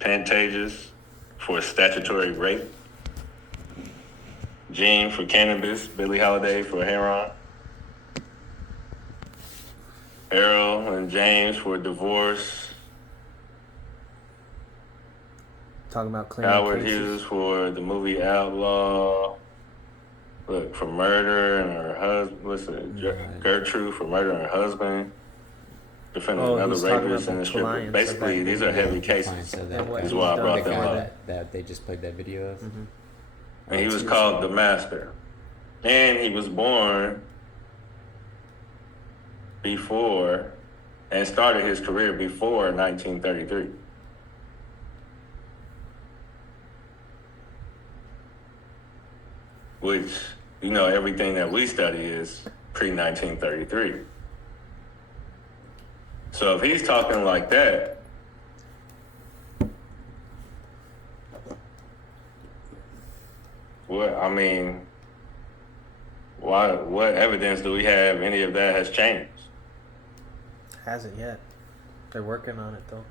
Pantages for statutory rape. Gene for cannabis. Billie Holiday for heroin. Errol and James for divorce. Talking about clearing Howard cases. Hughes for the movie Outlaw. Look, for murder and her husband. Listen, Gertrude for murdering her husband. Defending another he's talking rapist about in the the strip. clients of Basically, that these are movie. heavy The cases. clients of And what Is he's why I done brought the them guy up. that they just played that video of. Mm-hmm. And he was called the Master. And he was born before and started his career before 1933. Which, you know, everything that we study is pre-1933. So if he's talking like that, what evidence do we have any of that has changed? Hasn't yet. They're working on it though.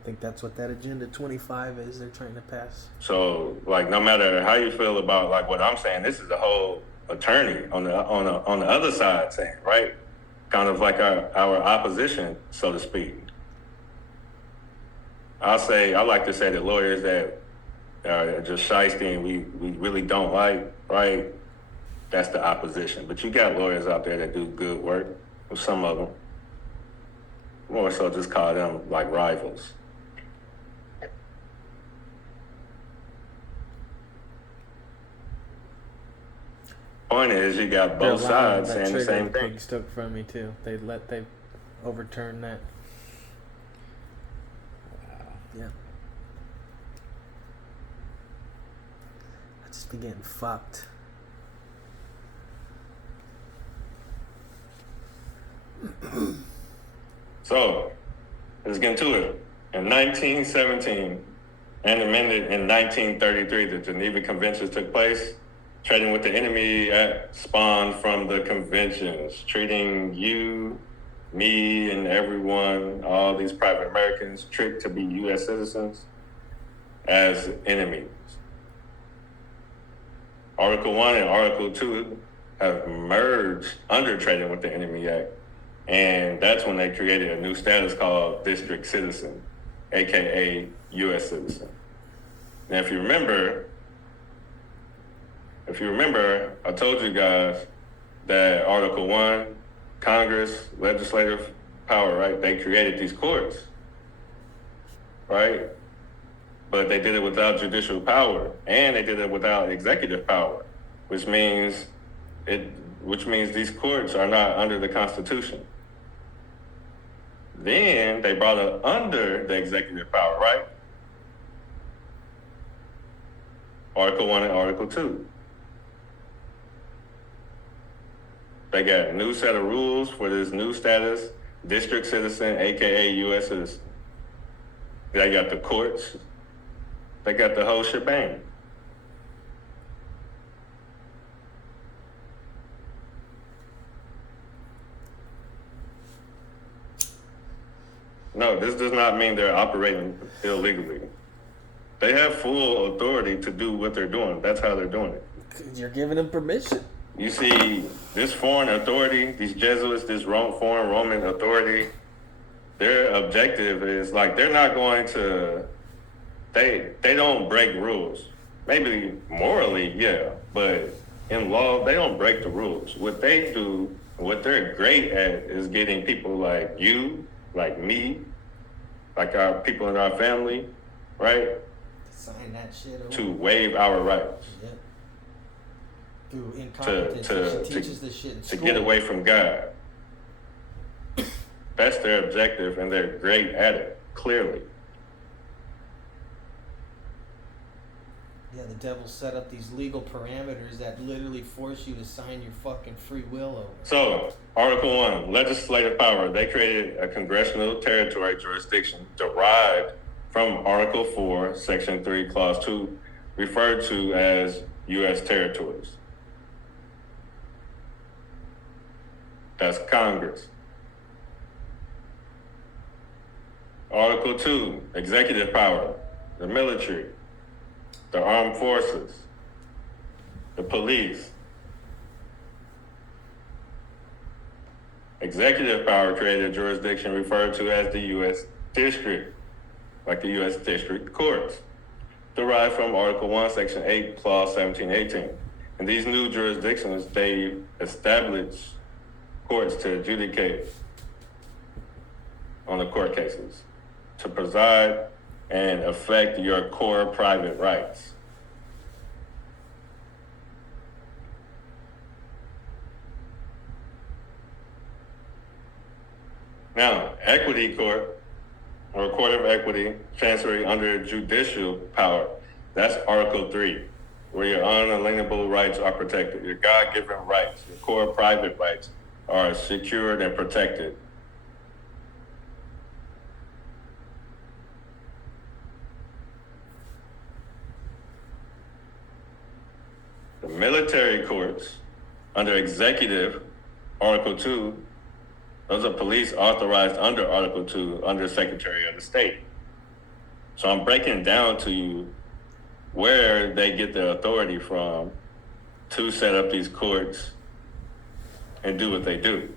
I think that's what that Agenda 25 is they're trying to pass. So, like, no matter how you feel about like what I'm saying, this is the whole attorney on the other side saying, right? Kind of like our opposition, so to speak. I like to say that lawyers that are just shiesty and we really don't like, right? That's the opposition. But you got lawyers out there that do good work, some of them. More so just call them like rivals. Point is, you got both sides saying the same thing. Pigs took from me too. They overturned that. Wow. Yeah. I just be getting fucked. So, let's get into it. In 1917 and amended in 1933, the Geneva Conventions took place. Trading with the Enemy Act spawned from the conventions, treating you, me, and everyone, all these private Americans tricked to be U.S. citizens, as enemies. Article 1 and Article 2 have merged under Trading with the Enemy Act. And that's when they created a new status called District Citizen, aka U.S. citizen. Now, if you remember, I told you guys that Article 1, Congress, legislative power, right? They created these courts, right? But they did it without judicial power, and they did it without executive power, which means these courts are not under the Constitution. Then they brought it under the executive power, right? Article 1 and Article 2. They got a new set of rules for this new status, district citizen, aka U.S. citizen. They got the courts. They got the whole shebang. No, this does not mean they're operating illegally. They have full authority to do what they're doing. That's how they're doing it. You're giving them permission. You see, this foreign authority, these Jesuits, this foreign Roman authority, their objective is like they're not going to. They don't break rules. Maybe morally, yeah, but in law, they don't break the rules. What they do, what they're great at, is getting people like you, like me, like our people in our family, right? Sign that shit over. To waive our rights. Yep. Through incompetence, she teaches this shit in to school. get away from God. That's their objective, and they're great at it, clearly. Yeah, the devil set up these legal parameters that literally force you to sign your fucking free will over. So, Article 1, legislative power. They created a congressional territory jurisdiction derived from Article 4, Section 3, Clause 2, referred to as U.S. territories. That's Congress. Article 2, executive power, the military, the armed forces, the police. Executive power created a jurisdiction referred to as the U.S. District, like the U.S. District Courts, derived from Article 1, Section 8, Clause 1718. In these new jurisdictions, they establish courts to adjudicate on the court cases, to preside and affect your core private rights. Now, equity court, or court of equity, transferring under judicial power, that's Article 3, where your unalienable rights are protected. Your God-given rights, your core private rights are secured and protected. The military courts, under executive, Article 2, those are police authorized under Article 2 under Secretary of the State. So I'm breaking down to you where they get their authority from to set up these courts and do what they do.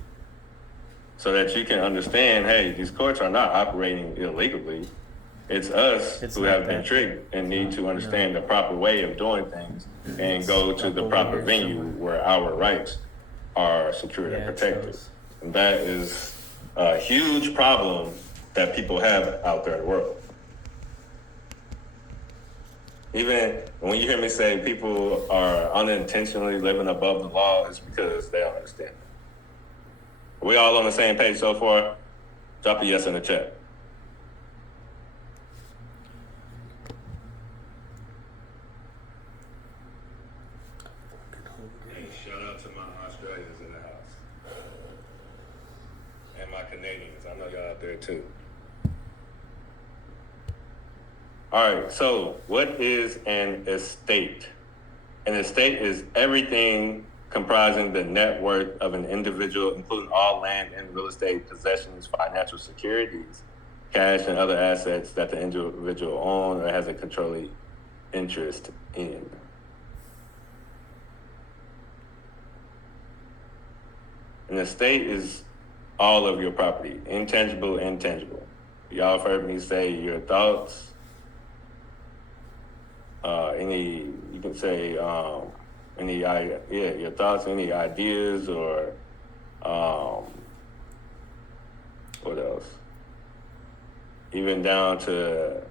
So that you can understand, hey, these courts are not operating illegally. It's us who have been tricked and need to understand the proper way of doing things and go to the proper venue where our rights are secured and protected. And that is a huge problem that people have out there in the world. Even when you hear me say people are unintentionally living above the law, it's because they don't understand it. Are we all on the same page so far? Drop a yes in the chat. Hey, shout out to my Australians in the house. And my Canadians. I know y'all out there too. All right, so what is an estate? An estate is everything comprising the net worth of an individual, including all land and real estate possessions, financial securities, cash, and other assets that the individual owns or has a controlling interest in. An estate is all of your property, intangible and tangible. Y'all have heard me say your thoughts, you can say your thoughts, any ideas, or what else? Even down to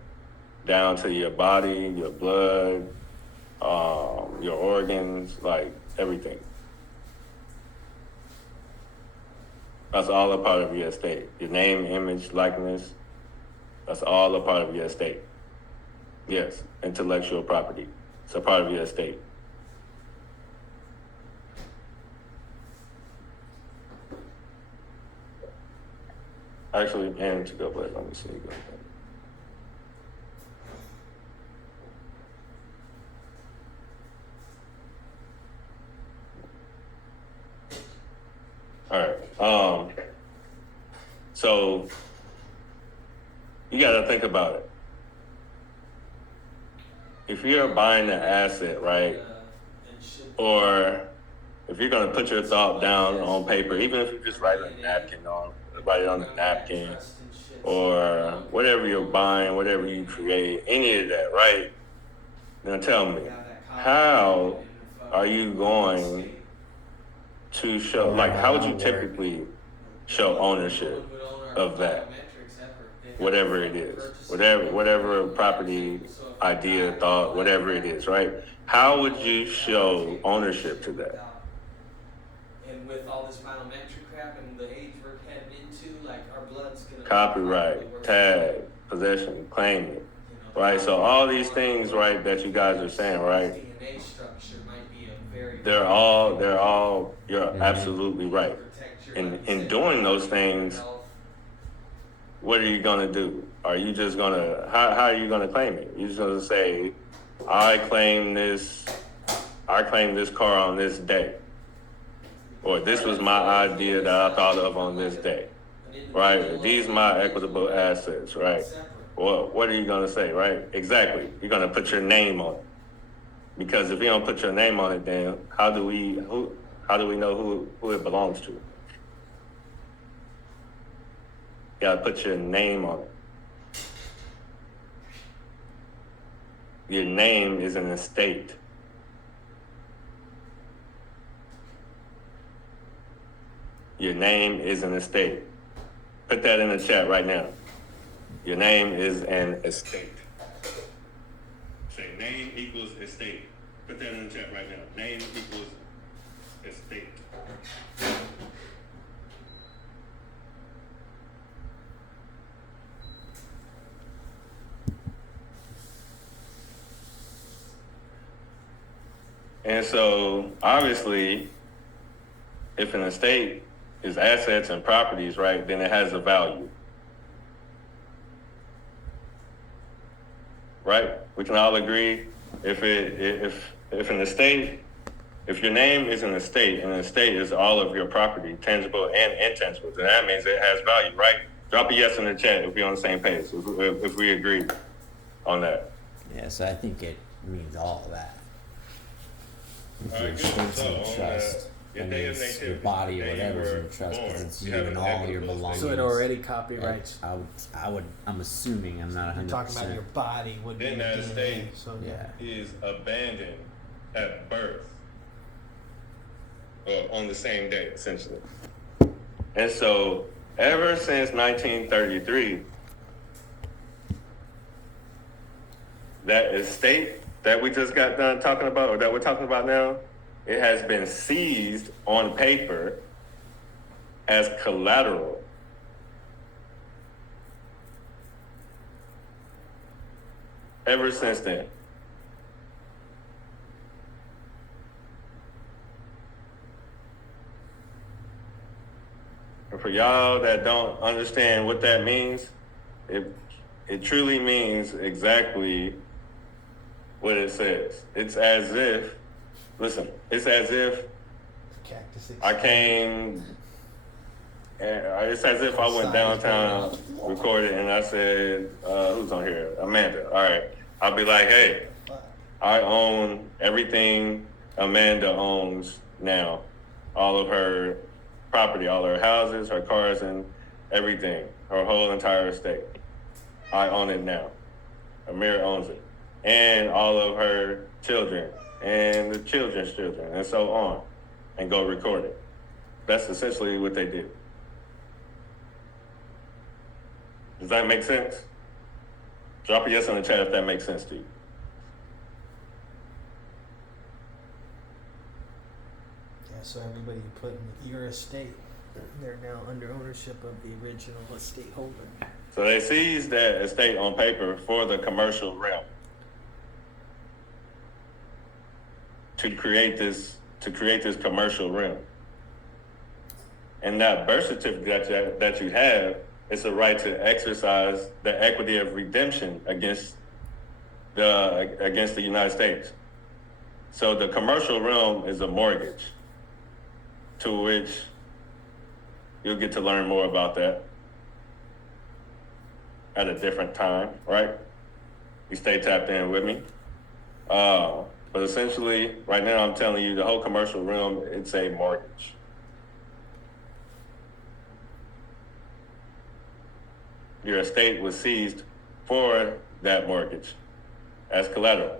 your body, your blood, your organs, like everything. That's all a part of your estate. Your name, image, likeness, that's all a part of your estate. Yes, intellectual property. It's a part of your estate. Actually, and to go back, let me see. All right. So you got to think about it. If you're buying an asset, right, or if you're gonna put your thought down on paper, even if you just write it on a napkin, or whatever you're buying, whatever you create, any of that, right? Now tell me, how are you going to show, like, how would you typically show ownership of that? Whatever it is, whatever property, idea, thought, whatever it is, right? How would you show ownership to that? And with all this biometric crap and the age we're heading into, like our blood's gonna Copyright, tag, possession, claim it, right? So all these things, right, that you guys are saying, right? DNA structure might be a very. They're all. You're absolutely right. In doing those things, what are you gonna do? Are you just gonna, how are you gonna claim it? You're just gonna say, I claim this car on this day. Or this was my idea that I thought of on this day. right? These my equitable assets, right? Well, what are you gonna say, right? Exactly. You're gonna put your name on it. Because if you don't put your name on it, then how do we know who it belongs to? You gotta put your name on it. Your name is an estate. Your name is an estate. Put that in the chat right now. Your name is an estate. Say name equals estate. Put that in the chat right now. Name equals estate. And so, obviously, if an estate is assets and properties, right, then it has a value. Right? We can all agree if an estate, if your name is an estate, and an estate is all of your property, tangible and intangible, then that means it has value, right? Drop a yes in the chat if we're on the same page, if we agree on that. Yeah, so I think it means all of that. If All your right, good. estate's So, in trust, your that day of means your nativity, body or the day you whatever's were in trust because born, it's you you have and an all your equitable belongings. So it already copyrights. I'm assuming, I'm not 100%. You're talking about your body would Then be that DNA. estate So Yeah. is abandoned at birth. On the same day, essentially. And so, ever since 1933, that estate that we just got done talking about, or that we're talking about now, it has been seized on paper as collateral. Ever since then. And for y'all that don't understand what that means, it truly means exactly what it says. It's as if Cactus I came, and it's as if I went downtown, recorded, and I said, who's on here? Amanda. All right. I'll be like, hey, I own everything Amanda owns now. All of her property, all her houses, her cars, and everything. Her whole entire estate. I own it now. Amir owns it. And all of her children, and the children's children, and so on. And go record it. That's essentially what they did. Does that make sense? Drop a yes in the chat if that makes sense to you. Yeah, so everybody you put in your estate, they're now under ownership of the original estate holder. So they seized that estate on paper for the commercial realm to create this commercial realm. And that birth certificate that you have, it's a right to exercise the equity of redemption against the United States. So the commercial realm is a mortgage, to which you'll get to learn more about that at a different time, right? You stay tapped in with me. But essentially, right now I'm telling you the whole commercial realm, it's a mortgage. Your estate was seized for that mortgage as collateral.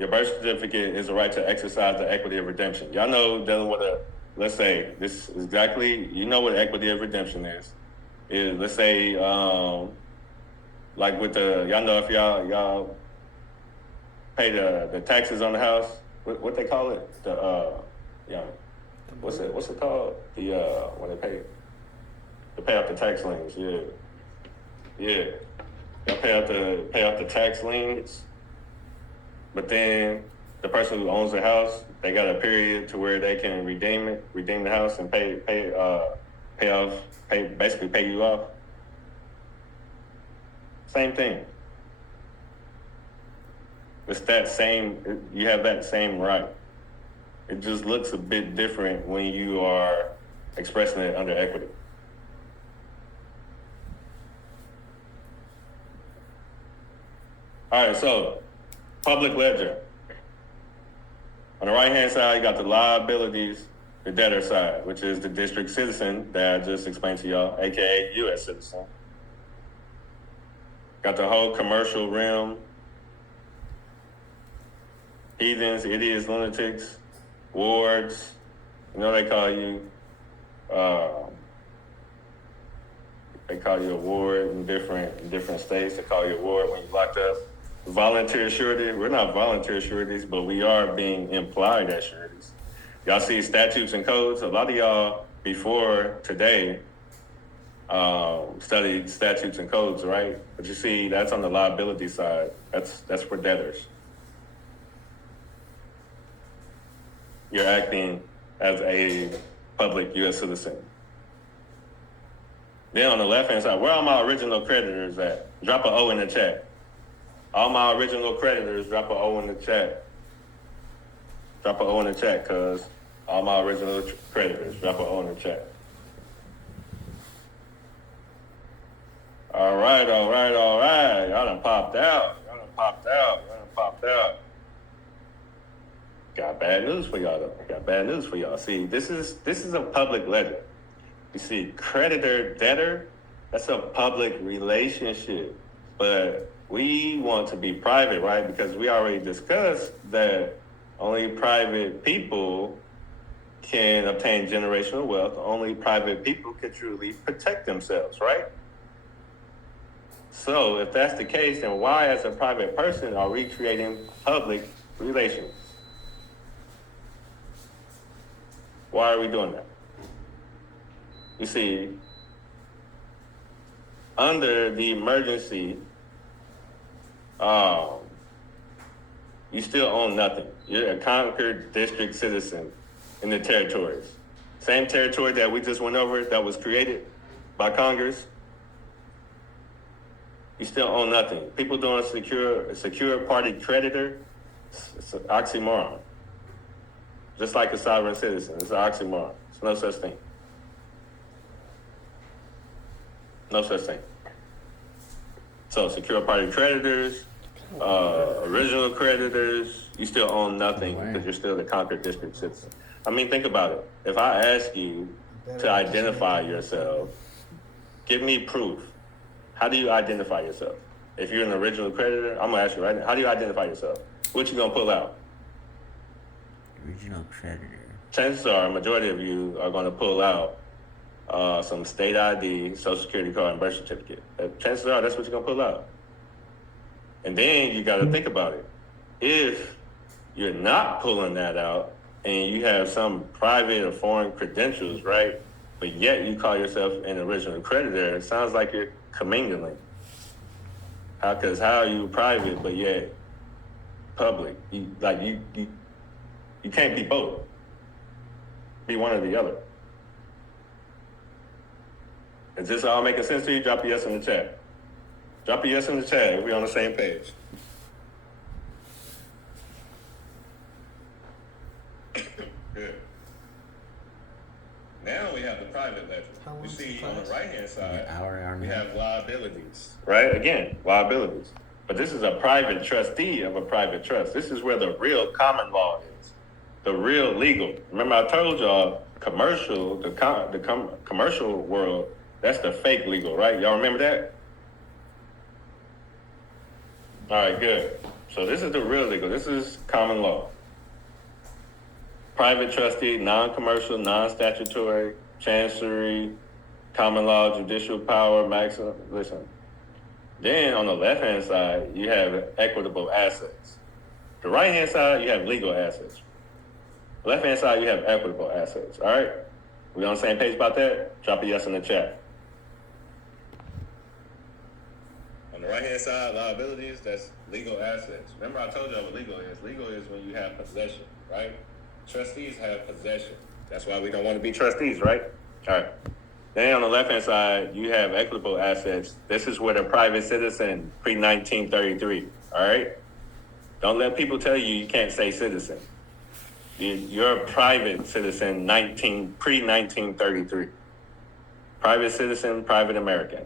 Your birth certificate is a right to exercise the equity of redemption. Y'all know dealing with let's say, this is exactly, you know what equity of redemption is. Let's say, like with y'all know if y'all pay the taxes on the house, what they call it? What's it called? When they pay off the tax liens, yeah. Y'all pay off the tax liens, but then the person who owns the house, they got a period to where they can redeem the house and basically pay you off. Same thing. You have that same right. It just looks a bit different when you are expressing it under equity. All right, so public ledger. On the right-hand side, you got the liabilities, the debtor side, which is the district citizen that I just explained to y'all, aka U.S. citizen. Got the whole commercial realm, heathens, idiots, lunatics, wards. You know they call you. They call you a ward in different states. They call you a ward when you're locked up. Volunteer surety. We're not volunteer sureties, but we are being implied as sureties. Y'all see statutes and codes. A lot of y'all before today studied statutes and codes, right? But you see, that's on the liability side. That's for debtors. You're acting as a public U.S. citizen. Then on the left-hand side, where are my original creditors at? Drop an O in the chat. All my original creditors, drop an O in the chat. Drop an O in the chat, cuz. All my original creditors, drop an O in the chat. All right. Y'all done popped out. Got bad news for y'all, though. See, this is a public ledger. You see, creditor, debtor, that's a public relationship. But we want to be private, right? Because we already discussed that only private people can obtain generational wealth. Only private people can truly protect themselves, right? So if that's the case, then why, as a private person, are we creating public relations? Why are we doing that? You see, under the emergency, you still own nothing. You're a conquered district citizen in the territories. Same territory that we just went over that was created by Congress. You still own nothing. People doing secure party creditor, it's an oxymoron. Just like a sovereign citizen, it's an oxymoron. It's no such thing. No such thing. So secure party creditors, original creditors, you still own nothing because you're still the conquered district citizen. I mean, think about it. If I ask you to identify yourself, give me proof. How do you identify yourself? If you're an original creditor, I'm gonna ask you right now, how do you identify yourself? What you gonna pull out? Original creditor. Chances are, a majority of you are gonna pull out some state ID, social security card, and birth certificate. Chances are that's what you're gonna pull out. And then you gotta think about it. If you're not pulling that out and you have some private or foreign credentials, right? But yet you call yourself an original creditor, it sounds like you're commingling. Because how are you private but yet public? You can't be both. Be one or the other. Is this all making sense to you? Drop a yes in the chat. Drop a yes in the chat if we're on the same page. Good. Now we have the private ledger. You see on the right-hand side, we have liabilities. Right? Again, liabilities. But this is a private trustee of a private trust. This is where the real common law is. The real legal. Remember I told y'all, commercial, the commercial world, that's the fake legal, right? Y'all remember that? All right, good. So this is the real legal. This is common law. Private trustee, non-commercial, non-statutory, chancery, common law, judicial power, maximum. Listen. Then on the left-hand side, you have equitable assets. The right-hand side, you have legal assets. The left-hand side, you have equitable assets. All right? We on the same page about that? Drop a yes in the chat. On the right-hand side, liabilities, that's legal assets. Remember I told y'all what legal is. Legal is when you have possession, right? Trustees have possession. That's why we don't want to be trustees, right? All right. Then on the left-hand side, you have equitable assets. This is where the private citizen, pre-1933, all right? Don't let people tell you you can't say citizen. You're a private citizen, pre-1933. Private citizen, private American.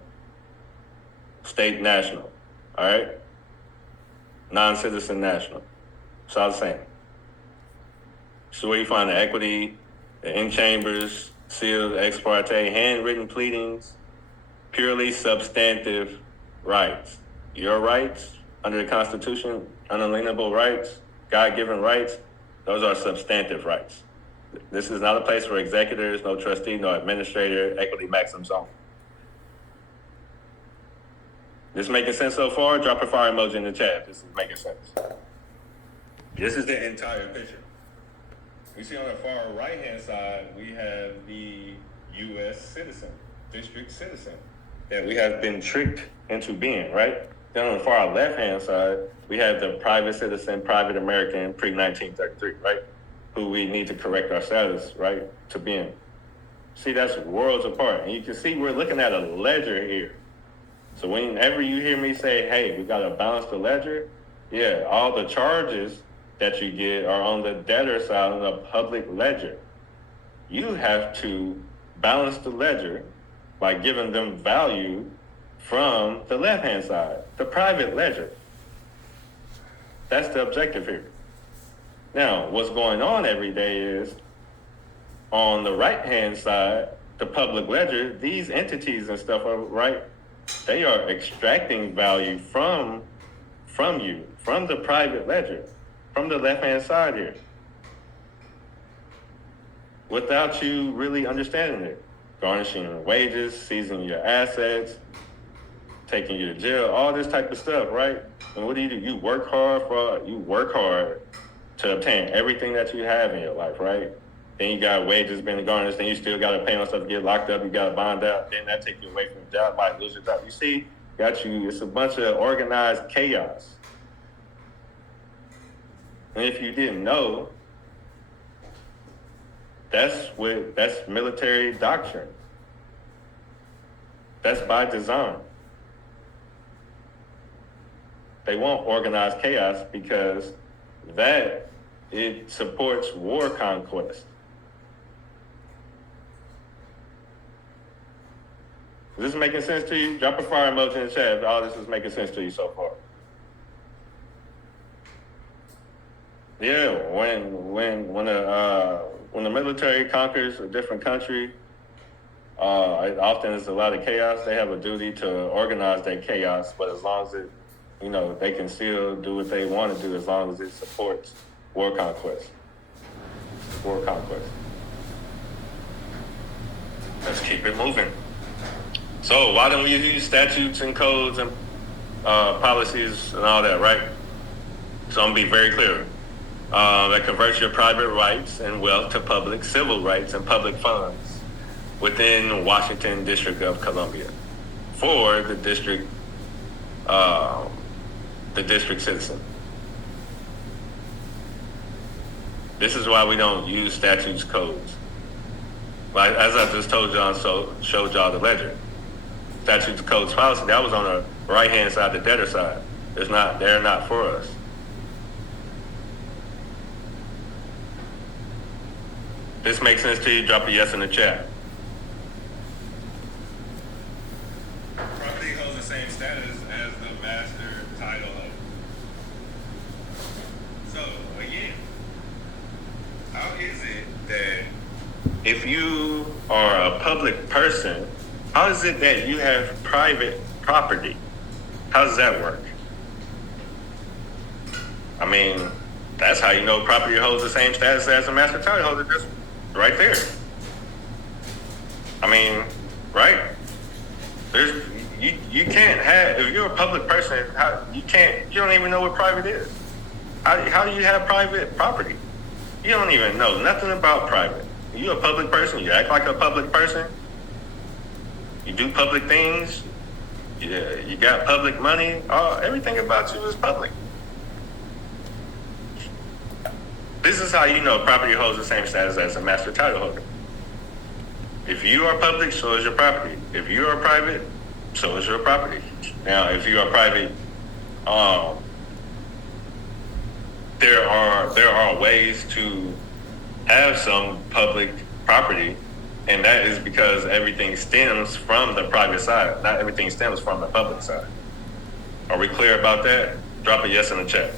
State national. All right? Non-citizen national. It's all the same. So where you find the equity, the in-chambers, sealed ex parte, handwritten pleadings, purely substantive rights. Your rights under the Constitution, unalienable rights, God-given rights, those are substantive rights. This is not a place for executors, no trustee, no administrator, equity maxims only. This making sense so far? Drop a fire emoji in the chat if this is making sense. This is the entire picture. We see on the far right-hand side, we have the U.S. citizen, district citizen, that we have been tricked into being, right? Then on the far left-hand side, we have the private citizen, private American, pre-1933, right? Who we need to correct our status, right, to being. See, that's worlds apart. And you can see we're looking at a ledger here. So whenever you hear me say, hey, we got to balance the ledger, yeah, all the charges that you get are on the debtor side of the public ledger. You have to balance the ledger by giving them value from the left-hand side, the private ledger. That's the objective here. Now, what's going on every day is on the right-hand side, the public ledger, these entities and stuff are right. They are extracting value from you, from the private ledger, from the left-hand side here, without you really understanding it. Garnishing your wages, seizing your assets, taking you to jail, all this type of stuff, right? And what do? You work hard to obtain everything that you have in your life, right? Then you got wages being garnished, then you still got to pay on stuff to get locked up, you got to bond out, then that take you away from your job, might lose your job. You see, it's a bunch of organized chaos. And if you didn't know, that's military doctrine. That's by design. They want organized chaos because it supports war conquest. Is this making sense to you? Drop a fire emoji in the chat if all this is making sense to you so far. Yeah, when the military conquers a different country, it often is a lot of chaos. They have a duty to organize that chaos, but as long as they can still do what they want to do as long as it supports war conquest. War conquest. Let's keep it moving. So why don't we use statutes and codes and policies and all that, right? So I'm going to be very clear. That converts your private rights and wealth to public civil rights and public funds within Washington District of Columbia for the district citizen. This is why we don't use statutes, codes. Like, as I just told y'all, showed y'all the ledger. Statutes, codes, policy, that was on the right-hand side, the debtor side. They're not for us. This makes sense to you? Drop a yes in the chat. Property holds the same status as the master title holder. So, again, how is it that if you are a public person, how is it that you have private property? How does that work? I mean, that's how you know property holds the same status as a master title holder. Just right there. I mean, right? You can't have, if you're a public person, you don't even know what private is. How do you have private property? You don't even know nothing about private. You're a public person, you act like a public person, you do public things, you got public money, everything about you is public. This is how you know property holds the same status as a master title holder. If you are public, so is your property. If you are private, so is your property. Now, if you are private, there are ways to have some public property, and that is because everything stems from the private side. Not everything stems from the public side. Are we clear about that? Drop a yes in the chat.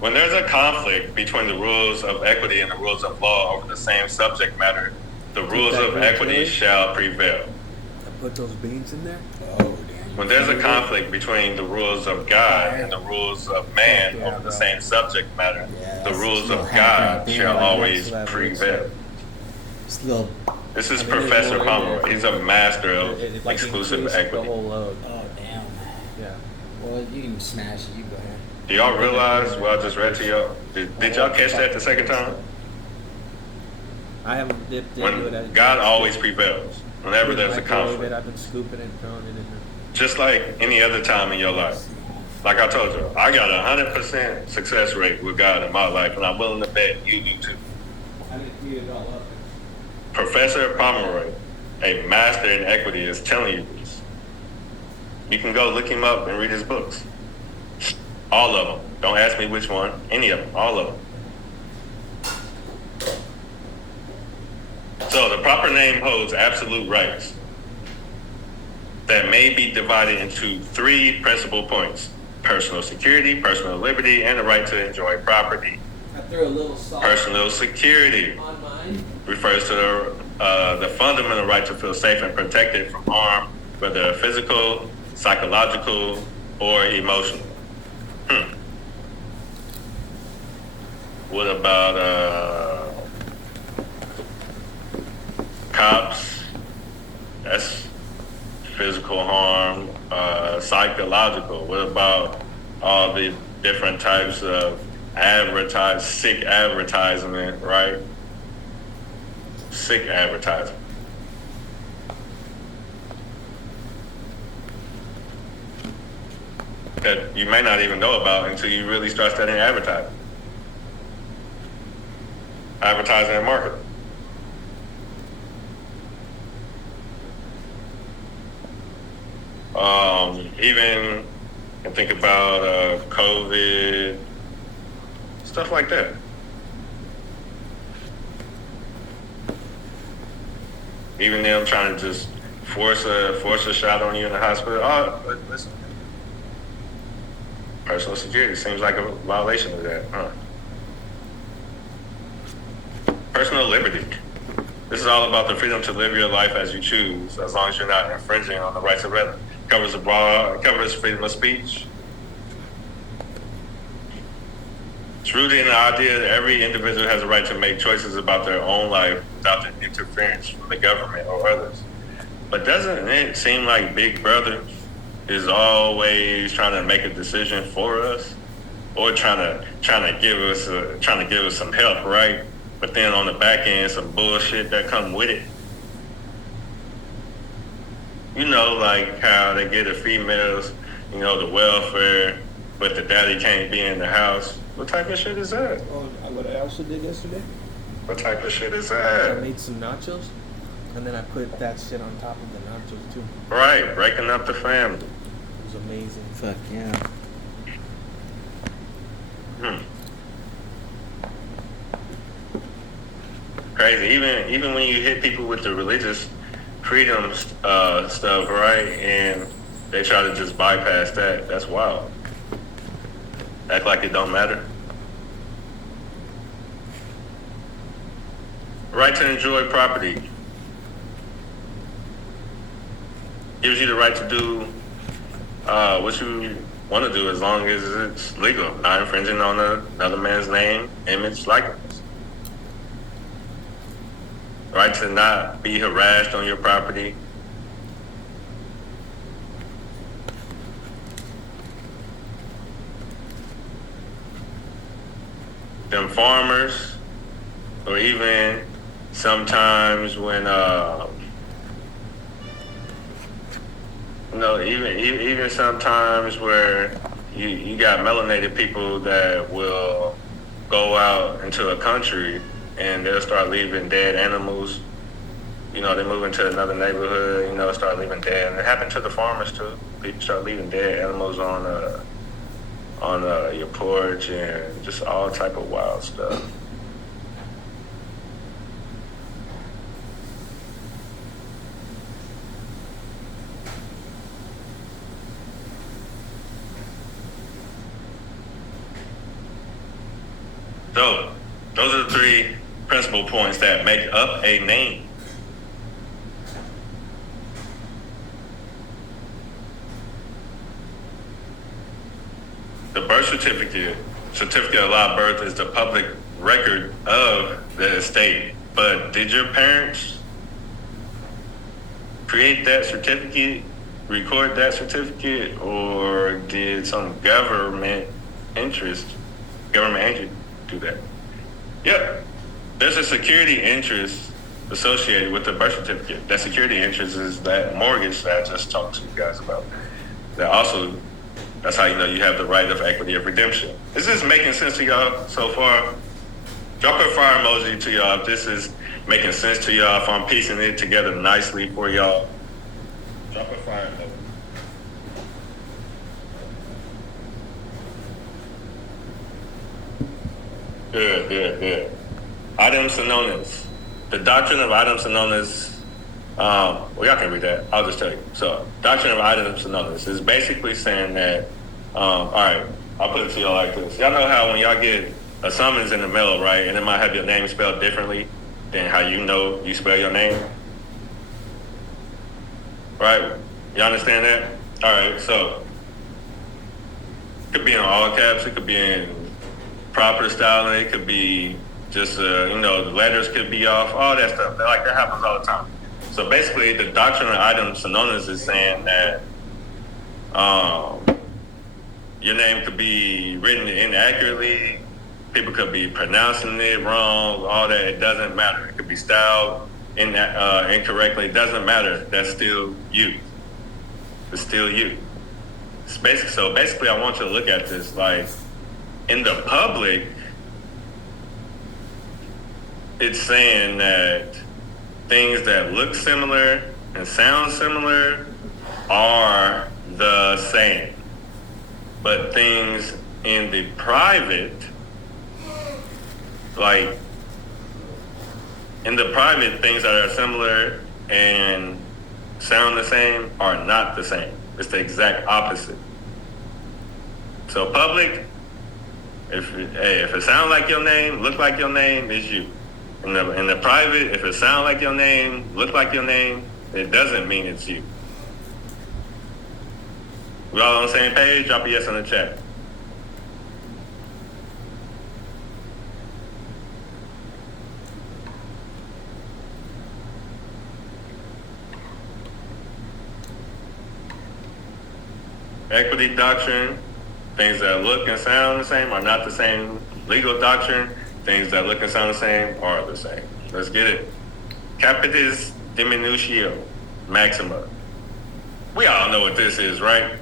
When there's a conflict between the rules of equity and the rules of law over the same subject matter, the rules of equity shall prevail. I put those beans in there. Oh, damn. When there's a conflict between the rules of God and the rules of man over the same subject matter, the rules of God shall always prevail. It's a little. This is I mean, there's Professor more in Pomeroy. there. He's a master of It like exclusive increased equity. the whole load. Oh, damn. Yeah. Well, you can smash it. You go ahead. Do y'all realize what I just read to y'all? Did y'all catch that the second time? I haven't dipped into When it. God always prevails, whenever there's a conflict. I've been scooping it and throwing it in there. Just like any other time in your life. Like I told you, I got a 100% success rate with God in my life, and I'm willing to bet you do too. I didn't clean it all up. Professor Pomeroy, a master in equity, is telling you this. You can go look him up and read his books. All of them. Don't ask me which one. Any of them. All of them. So the proper name holds absolute rights that may be divided into three principal points: personal security, personal liberty, and the right to enjoy property. I threw a little salt Personal security on mine. refers to the fundamental right to feel safe and protected from harm, whether physical, psychological, or emotional. What about cops? That's physical harm. Psychological. What about all the different types of sick advertisement, right? Sick advertising. That you may not even know about until you really start studying advertising. Advertising and marketing. Even can think about COVID, stuff like that. Even them trying to just force a shot on you in the hospital. Oh, but listen. Personal security seems like a violation of that, huh? Personal liberty. This is all about the freedom to live your life as you choose, as long as you're not infringing on the rights of others. Covers freedom of speech. It's rooted in the idea that every individual has a right to make choices about their own life without the interference from the government or others. But doesn't it seem like Big Brother is always trying to make a decision for us, or trying to give us some help, right? But then on the back end, some bullshit that come with it. You know, like how they get the females, the welfare, but the daddy can't be in the house. What type of shit is that? Oh, what I also did yesterday? What type of shit is I that? made some nachos, and then I put that shit on top of the nachos too. Right, breaking up the family. It was amazing. Fuck yeah. Crazy. Even when you hit people with the religious freedom stuff, right, and they try to just bypass that. That's wild. Act like it don't matter. Right to enjoy property gives you the right to do what you want to do as long as it's legal, not infringing on another man's name, image, likeness. Right to not be harassed on your property. Them farmers, or even sometimes when even sometimes where you got melanated people that will go out into a country and they'll start leaving dead animals. They move into another neighborhood, start leaving dead. And it happened to the farmers too. People start leaving dead animals on your porch and just all type of wild stuff. So, those are the three principal points that make up a name. The birth certificate of live birth is the public record of the estate. But did your parents create that certificate, record that certificate, or did some government agent do that? Yep. There's a security interest associated with the birth certificate. That security interest is that mortgage that I just talked to you guys about. That also, that's how you know you have the right of equity of redemption. Is this making sense to y'all so far? Drop a fire emoji to y'all if this is making sense to y'all, if I'm piecing it together nicely for y'all. Drop a fire emoji. Good. Idem synonymous. The doctrine of idem synonymous, well, y'all can read that. I'll just tell you. So, doctrine of idem synonymous is basically saying that, all right, I'll put it to y'all like this. Y'all know how when y'all get a summons in the mail, right, and it might have your name spelled differently than how you know you spell your name? Right? Y'all understand that? All right, so, it could be in all caps, it could be in proper styling, it could be just, the letters could be off, all that stuff. Like, that happens all the time. So basically, the doctrine of idem synonymous is saying that your name could be written inaccurately, people could be pronouncing it wrong, all that. It doesn't matter. It could be styled incorrectly. It doesn't matter. That's still you. It's still you. So basically, I want you to look at this like, in the public, it's saying that things that look similar and sound similar are the same. But things in the private, like in the private, things that are similar and sound the same are not the same. It's the exact opposite. So public, if it sounds like your name, look like your name, is you. In the private, if it sounds like your name, look like your name, it doesn't mean it's you. We all on the same page? Drop a yes in the chat. Equity doctrine, things that look and sound the same are not the same. Legal doctrine, things that look and sound the same are the same. Let's get it. Capitis diminutio maxima. We all know what this is, right?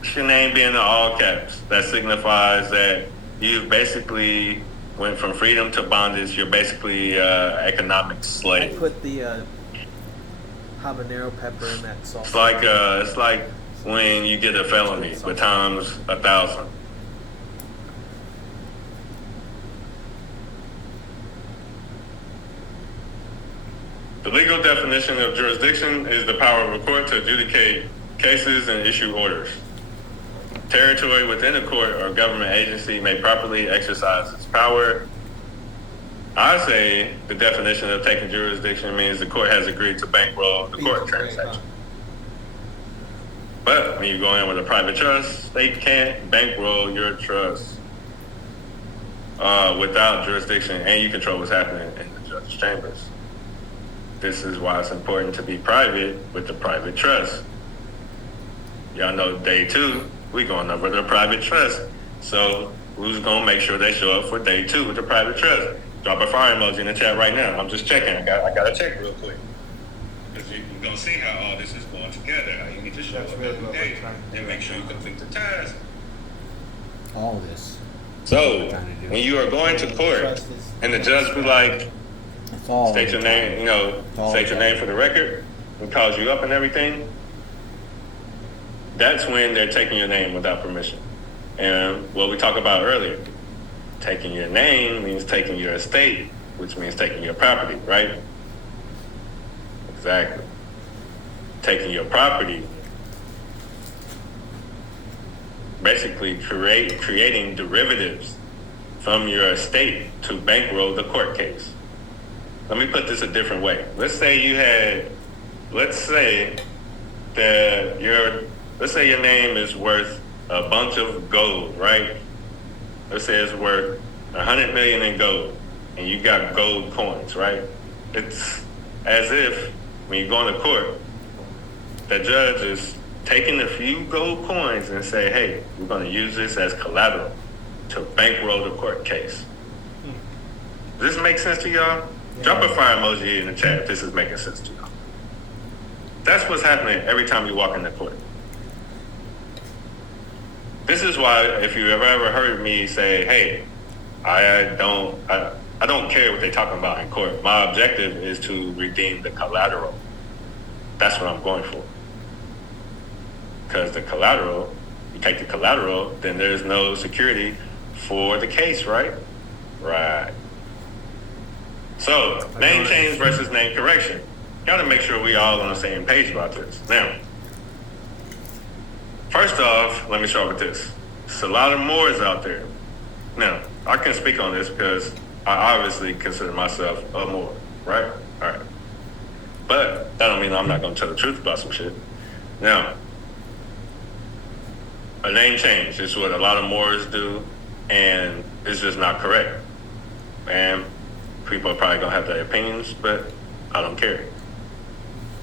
It's your name being in all caps. That signifies that you've basically went from freedom to bondage. You're basically economic slave. I put the habanero pepper in that sauce. It's like when you get a felony, but times 1,000. The legal definition of jurisdiction is the power of a court to adjudicate cases and issue orders. Territory within a court or government agency may properly exercise its power. I say the definition of taking jurisdiction means the court has agreed to bankroll the court transaction. But when you go in with a private trust, they can't bankroll your trust without jurisdiction, and you control what's happening in the judge's chambers. This is why it's important to be private with the private trust. Y'all know day 2, we going over the private trust. So who's gonna make sure they show up for day 2 with the private trust? Drop a fire emoji in the chat right now. I'm just checking. I gotta check real quick. Because you're gonna see how all this is going together. How you need to show up every day and make sure you complete the task. All this. So when you are going to court and the judge be like, It's all state your name, state your name for the record and calls you up and everything, that's when they're taking your name without permission. And what we talked about earlier, taking your name means taking your estate, which means taking your property, right? Exactly. Taking your property, basically creating derivatives from your estate to bankroll the court case. Let me put this a different way. Let's say your name is worth a bunch of gold, right? Let's say it's worth 100 million in gold, and you got gold coins, right? It's as if when you go into court, the judge is taking a few gold coins and say, hey, we're going to use this as collateral to bankroll the court case. Does this make sense to y'all? Yeah. Drop a fire emoji in the chat if this is making sense to y'all. That's what's happening every time you walk in the court. This is why, if you have ever heard me say, hey, I don't care what they're talking about in court. My objective is to redeem the collateral. That's what I'm going for. Because the collateral, you take the collateral, then there's no security for the case, right? Right. So, name change versus name correction. Gotta make sure we all on the same page about this. Now, first off, let me start with this. There's a lot of Moors out there. Now, I can speak on this because I obviously consider myself a Moor, right? All right. But that don't mean I'm not going to tell the truth about some shit. Now, a name change is what a lot of Moors do, and it's just not correct. And people are probably going to have their opinions, but I don't care.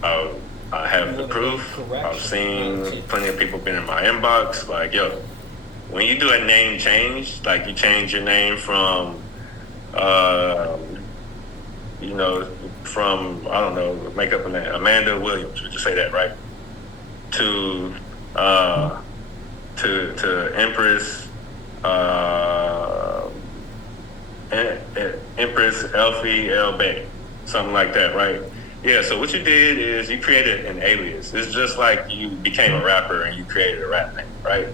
I have the proof. I've seen plenty of people been in my inbox like, yo, when you do a name change, like you change your name from, I don't know, make up a name, Amanda Williams, would you say that, right? To Empress, Empress Elfie L. Bay, something like that, right? Yeah, so what you did is you created an alias. It's just like you became a rapper and you created a rap name, right?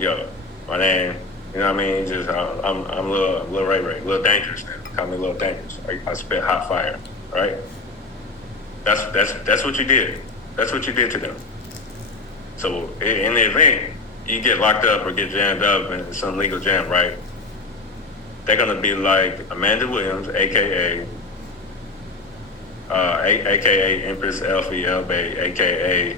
Yo, my name, you know what I mean? Just I'm a little Ray, a little dangerous now. Call me a little dangerous. I spit hot fire, right? That's what you did. That's what you did to them. So in the event you get locked up or get jammed up in some legal jam, right? They're gonna be like Amanda Williams, aka Empress Elfie L. Bay, aka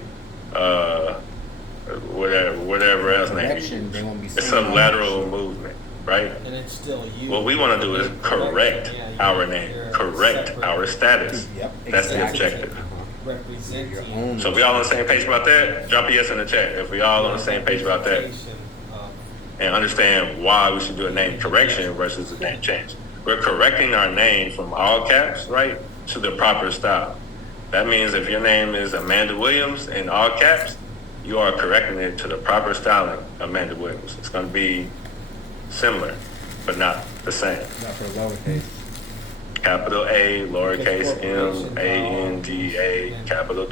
whatever else name. They won't be It's some lateral movement, right? And it's still you. What we want to do is correct our name, correct our status. Yep, That's the exactly. objective. Represent Your you. own. So we all on the same page about that? Drop a yes in the chat if we all on the same page about that. And understand why we should do a name correction versus a name change. We're correcting our name from all caps, right, to the proper style. That means if your name is Amanda Williams in all caps, you are correcting it to the proper styling, Amanda Williams. It's going to be similar, but not the same. Not for the lowercase. Capital A, lowercase m, A-N-D-A, capital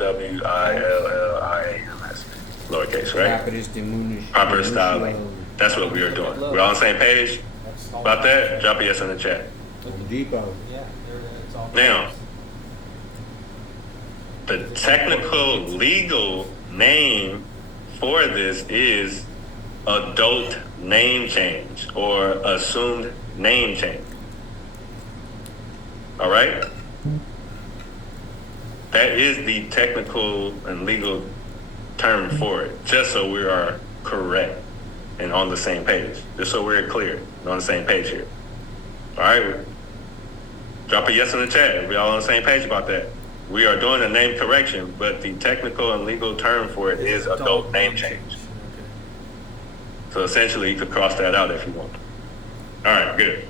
W-I-L-L-I-A-M-S. Lowercase, right? Rapidus diminution. Proper styling. That's what we are doing. We're all on the same page about that? Drop a yes in the chat. Home Depot. Yeah, it's all. Now, the technical legal name for this is adult name change or assumed name change. All right? That is the technical and legal term for it, just so we are correct and on the same page. Just so we're clear and on the same page here. All right? Drop a yes in the chat. We all on the same page about that. We are doing a name correction, but the technical and legal term for it is adult name change. So essentially, you could cross that out if you want. All right, good.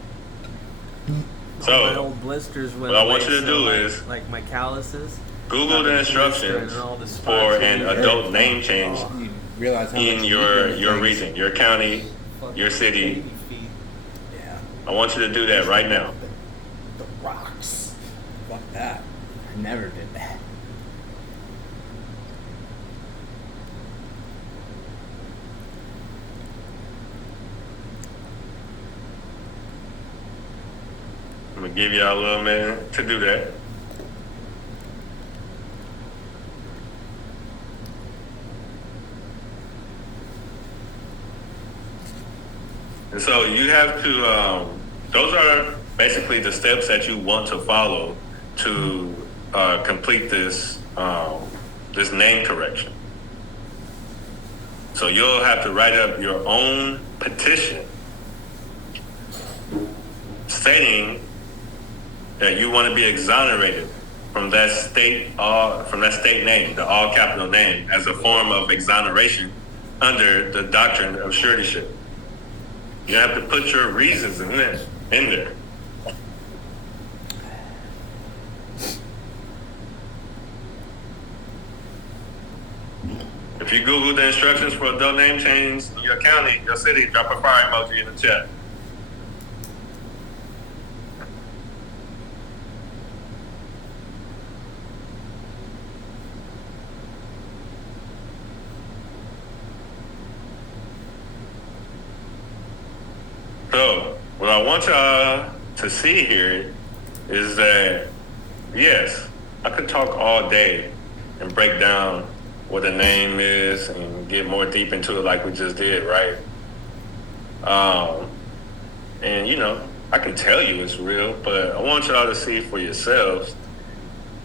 All my So, old blisters went what I away, want you to so do like, is like my calluses. Google the Nothing instructions blistered and all the spots for in an your head. adult name change You realize how in much your things- region, your county, your city. Baby feet. Yeah. I want you to do that right now. The rocks. Fuck that. I never did that. give y'all a little minute to do that. And so you have to, those are basically the steps that you want to follow to complete this, this name correction. So you'll have to write up your own petition stating that you want to be exonerated from that state name, the all capital name, as a form of exoneration under the doctrine of suretyship. You have to put your reasons in there. If you Google the instructions for adult name change in your county, your city, drop a fire emoji in the chat. So, what I want y'all to see here is that, yes, I could talk all day and break down what a name is and get more deep into it like we just did, right? And, you know, I can tell you it's real, but I want y'all to see for yourselves.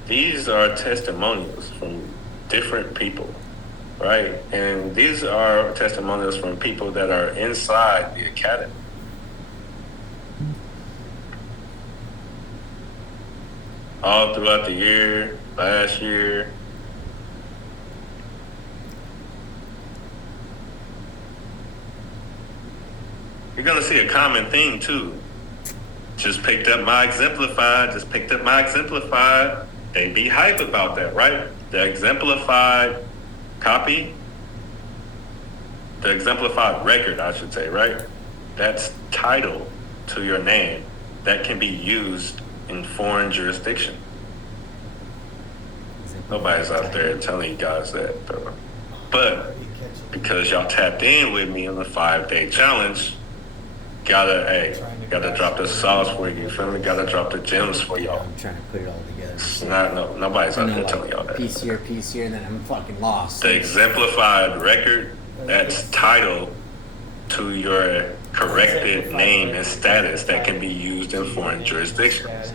These are testimonials from different people, right? And these are testimonials from people that are inside the academy. All throughout the year, last year. You're gonna see a common theme too. Just picked up my exemplified. They be hype about that, right? The exemplified copy, the exemplified record, I should say, right? That's title to your name that can be used in foreign jurisdiction. Nobody's out there telling you guys that, though. But because y'all tapped in with me on the 5-day challenge, gotta drop the sauce for you. Feel me? Gotta drop the gems for y'all. I'm trying to put it all together. It's not, nobody's out there telling y'all that. Piece here, and then I'm fucking lost. The exemplified record, that's title to your corrected name and status that can be used in foreign jurisdictions.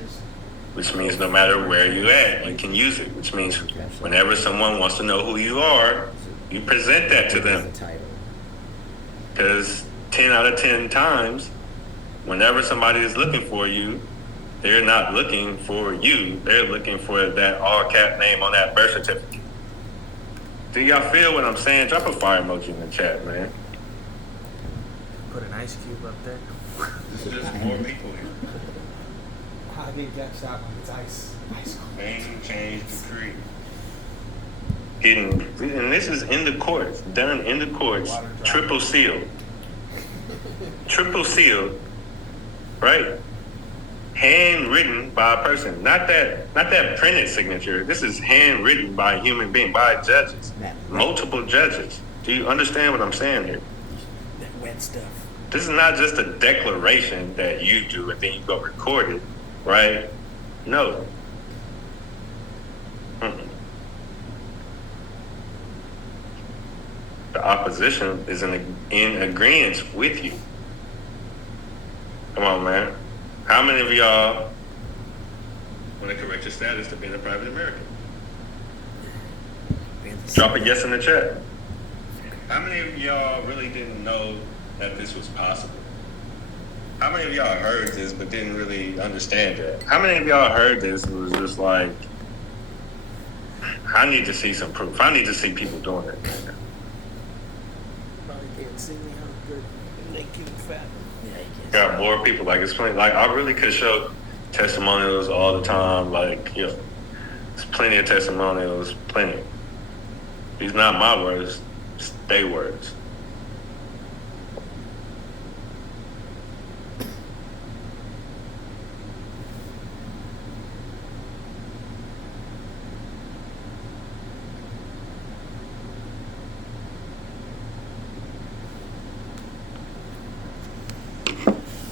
Which means no matter where you at, you can use it. Which means whenever someone wants to know who you are, you present that to them. Because 10 out of 10 times, whenever somebody is looking for you, they're not looking for you. They're looking for that all-cap name on that birth certificate. Do y'all feel what I'm saying? Drop a fire emoji in the chat, man. Put an ice cube up there. There's just more people here. I mean, that's not like it's ice cold. Name change decree. And this is in the courts, done in the courts, triple sealed, right? Handwritten by a person, not that printed signature. This is handwritten by a human being, by judges, multiple judges. Do you understand what I'm saying here? That wet stuff. This is not just a declaration that you do and then you go record it, right? No. The opposition is in agreement with you. Come on, man. How many of y'all want to correct your status to being a private American? Drop a yes in the chat. How many of y'all really didn't know that this was possible? How many of y'all heard this but didn't really understand it? How many of y'all heard this and was just like, I need to see some proof. I need to see people doing it. Probably can't see me. I'm good. Naked and fat. Got more people like it's funny. Like I really could show testimonials all the time. Like, you know, there's plenty of testimonials, plenty. These not my words, it's they words.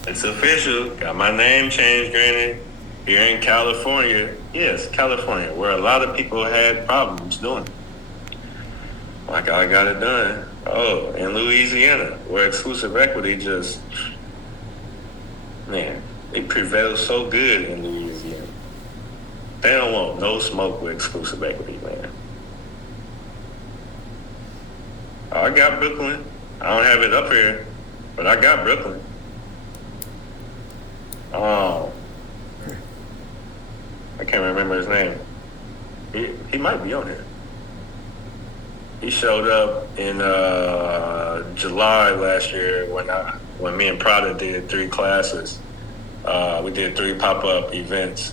It's official. Got my name changed, granted. here in California, yes, California, where a lot of people had problems doing it. Like I got it done. Oh, in Louisiana, where exclusive equity just, man, it prevails so good in Louisiana. They don't want no smoke with exclusive equity, man. I got Brooklyn. I don't have it up here, but I got Brooklyn. I can't remember his name. He might be on here. He showed up in July last year when me and Prada did 3 classes. We did 3 pop-up events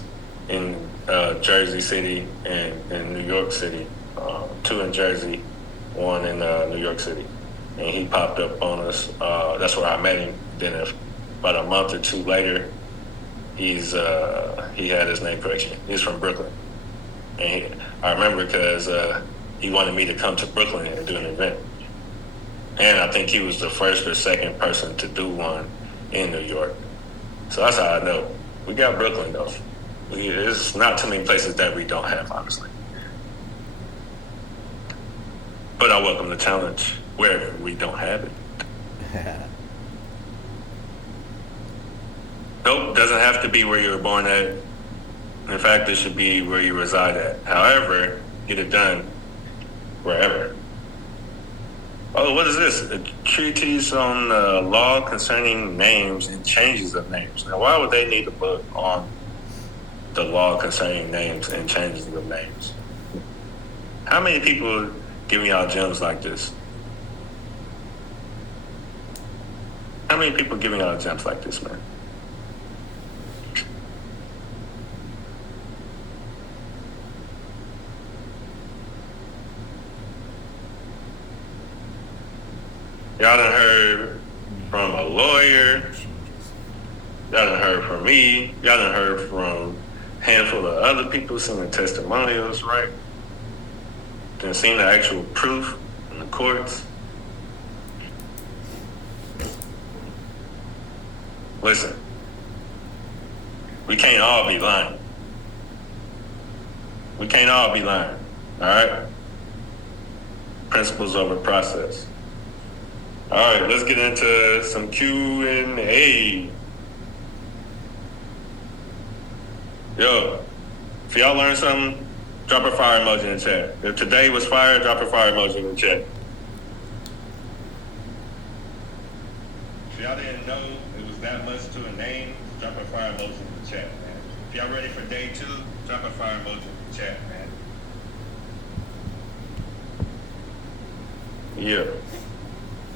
in Jersey City and in New York City. 2 in Jersey, 1 in New York City. And he popped up on us. That's where I met him. Then about a month or 2 later, he had his name correction. He's from Brooklyn. And I remember because he wanted me to come to Brooklyn and do an event. And I think he was the first or second person to do one in New York. So that's how I know. We got Brooklyn, though. There's not too many places that we don't have, honestly. But I welcome the challenge wherever we don't have it. Nope, doesn't have to be where you were born at. In fact, it should be where you reside at. However, get it done wherever. Oh, what is this? A treatise on law concerning names and changes of names. Now, why would they need a book on the law concerning names and changes of names? How many people giving y'all gems like this? How many people giving y'all gems like this, man? Y'all done heard from a lawyer. Y'all done heard from me. Y'all done heard from a handful of other people, seen the testimonials, right? Then seen the actual proof in the courts. Listen, we can't all be lying. We can't all be lying, all right? Principles over process. All right, let's get into some Q&A. Yo, if y'all learned something, drop a fire emoji in the chat. If today was fire, drop a fire emoji in the chat. If y'all didn't know it was that much to a name, drop a fire emoji in the chat, man. If y'all ready for day 2, drop a fire emoji in the chat, man. Yeah.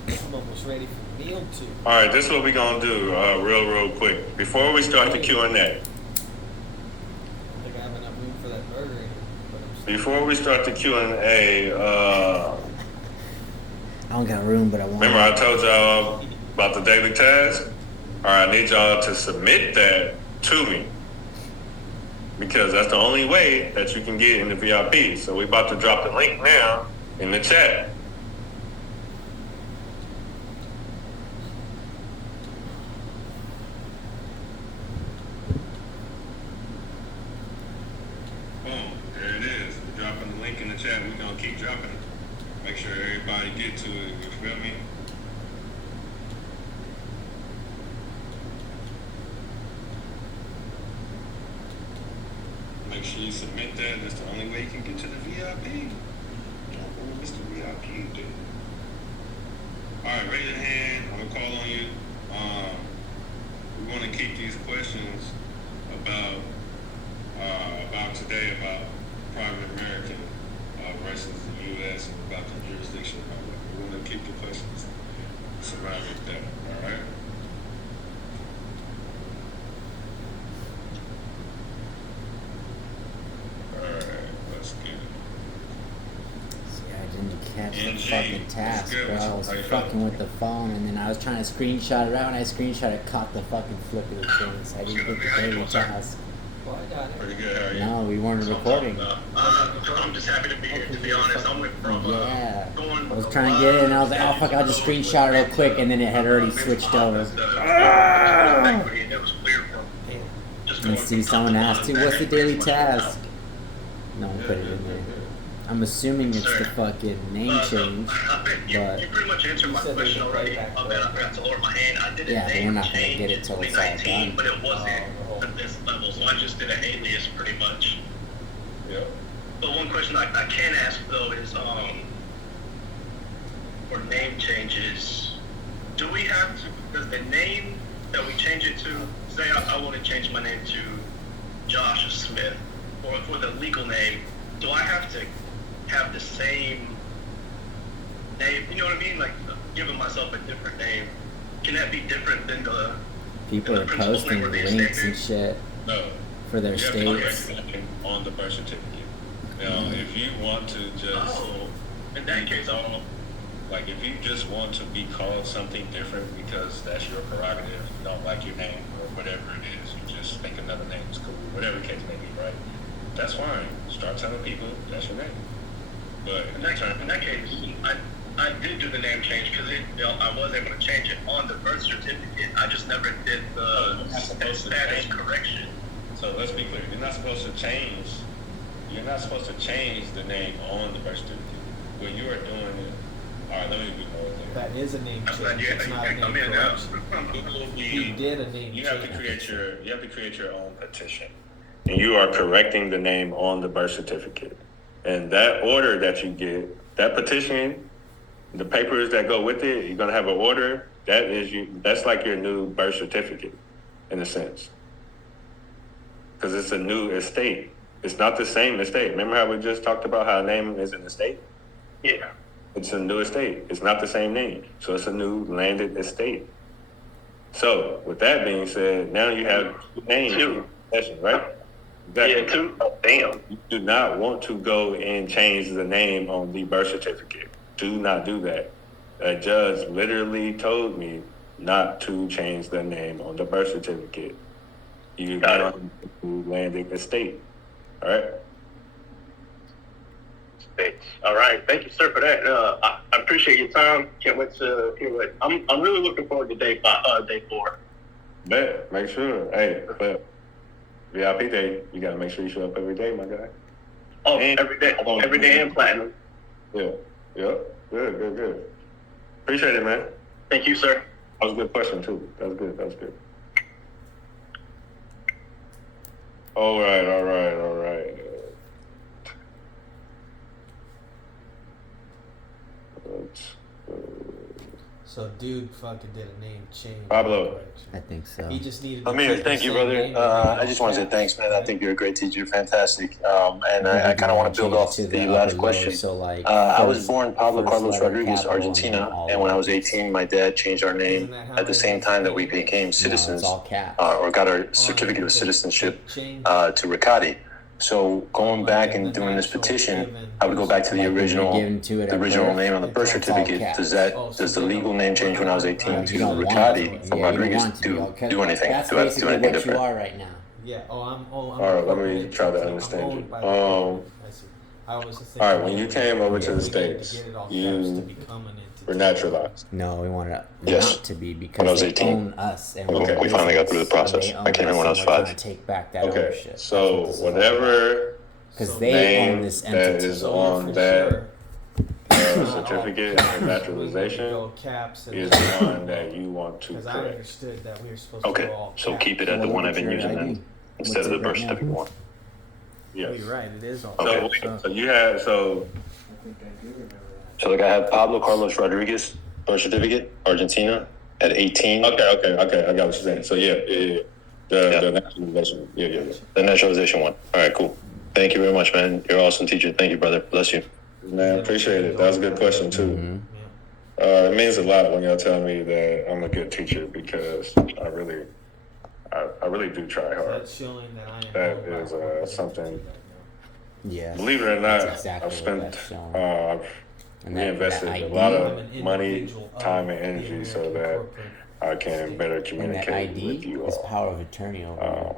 I'm almost ready for meal 2. All right, this is what we're going to do real quick. Before we start the Q&A. I think I have enough room for that burger in here, but I'm still... Before we start the Q&A, I don't got room, but I want. remember I told y'all about the daily task? All right, I need y'all to submit that to me because that's the only way that you can get in the VIP. So we're about to drop the link now in the chat. Boom, there it is. We're dropping the link in the chat. We're going to keep dropping it. Make sure everybody get to it. You feel me? Make sure you submit that. That's the only way you can get to the VIP. Don't miss the VIP, dude. All right, raise your hand. I'm going to call on you. We want to keep these questions about today, about private American versus the U.S. and about the jurisdiction. We want to keep the questions surrounding that. All right. All right. Let's get it. See, I didn't catch the NG, fucking task, what's good? bro. I was How you fucking feeling? with the phone, and then I was trying to screenshot it out, and I screenshot it, caught the fucking flip of the thing, so I didn't get the daily task. Well, I got it. Pretty good. How are you? No, we weren't recording. I'm just happy to be here, to be honest. I went from Yeah. going. I was trying to get it, and I was like, oh fuck, I'll just screenshot it real quick, and then it had already switched over. It was weird from Damn. just And see, someone asked too, what's the daily task? No one put it in there. I'm assuming it's the fucking name change, You but pretty much answered my You said question there's a already. playback Oh man, I forgot to lower my hand. I did a yeah, but we're name not gonna change get it in till it's all 2019, done. but it wasn't at this level, so I just did an alias pretty much. Yeah. But one question I can ask though is, for name changes, do we have to, does the name that we change it to, say I want to change my name to Josh Smith, or for the legal name, do I have to have the same name? You know what I mean? Like giving myself a different name. Can that be different than the People are posting links and shit No. for their You have to correct states. your name on the birth certificate. Now, if you want to just, Oh, in that case, I'll. like, if you just want to be called something different because that's your prerogative, you don't like your name or whatever it is, you just think another name is cool, whatever the case may be, right? That's fine. Start telling people that's your name. But In that case, I did do the name change because I was able to change it on the birth certificate. I just never did the You're not supposed to status change. correction. So let's be clear. You're not supposed to change the name on the birth certificate. What you are doing is, all right, let me be more clear. That is a name I'm glad change. you It's not a name come in now. correction. He did a name You change. have to create your own petition. And you are correcting the name on the birth certificate. And that order that you get, that petition, the papers that go with it, you're gonna have an order. That's like your new birth certificate, in a sense. Because it's a new estate. It's not the same estate. Remember how we just talked about how a name is an estate? Yeah. It's a new estate. It's not the same name. So it's a new landed estate. So with that being said, now you have two names in your possession, right? Exactly. Yeah, too. Oh, damn. You do not want to go and change the name on the birth certificate. Do not do that. A judge literally told me not to change the name on the birth certificate. You Got got to landed estate. All right. All right. Thank you, sir, for that. I appreciate your time. Can't wait to hear what. I'm really looking forward to day 4. Bet. Make sure. Hey, but VIP day, you gotta make sure you show up every day, my guy. Oh, And- every day in platinum. Yeah. Good. Appreciate it, man. Thank you, sir. That was a good question too. That was good. All right. So dude fucking did a name change. Pablo. correction. I think so. He just needed to Amir, keep thank the you, same brother. name and make it I just all want to say caps, thanks, man. I right? think you're a great teacher, fantastic. And I kind of want to build off Change it to the the last upper question. lower, so like I was first- born Pablo first Carlos letter Rodriguez, capital and Argentina, then all and when I was lowercase. 18, my dad changed our name Isn't that how at the it same is? time that we became No, it's citizens, all caps. or got our Oh, certificate of the citizenship change. to Riccati. So going back and doing this petition, I would go back to the Like when you're original, given to it the at original birth, name on the birth it's all certificate. caps. Does the legal name change when I was 18 You to don't want Riccati to. from Yeah, you don't Rodriguez want to be, do okay? anything? That's Do I have to do basically anything what you different? are right now. Yeah. I'm All right, let me incorporated try to into- I'm understand owned you. by the government. I see. I was just All right, thinking when you that came over to we the needed to States, get it all you caps to become an entity. were naturalized. No, we wanted Yes. not to be When I because was they 18. own us and Okay. we're We finally got through the business, and process. they I own came in us when I and was we're 5. trying to take back that Okay, ownership. That's so what this is all about. whatever Because So they name own this that entity. is So on for that sure, certificate of we naturalization go caps and is the one that you want to because I correct. understood that we were supposed Okay, to go all so caps. keep it at the Well, one look I've at been your using ID. then, instead What's of the it birth right now? certificate one. Oh, Yes. you're right. It is all So, caps. so you have so So like I have Pablo Carlos Rodriguez birth certificate, Argentina, at 18. okay. I got what you're saying. So yeah. The naturalization. Yeah. The naturalization one. All right, cool. Thank you very much, man. You're an awesome teacher. Thank you, brother. Bless you. Man, appreciate it. That was a good question too. Mhm. Yeah. It means a lot when y'all tell me that I'm a good teacher because I really do try hard. That's showing that I am. That owned by is, an entity something- right now. Yes. Believe it or not, That's exactly I've what spent that's showing. I've And reinvested that a ID, lot I'm of an money, individual of time, and the energy so American that corporate I can better and that communicate ID with you is all. power of attorney over you. Yeah.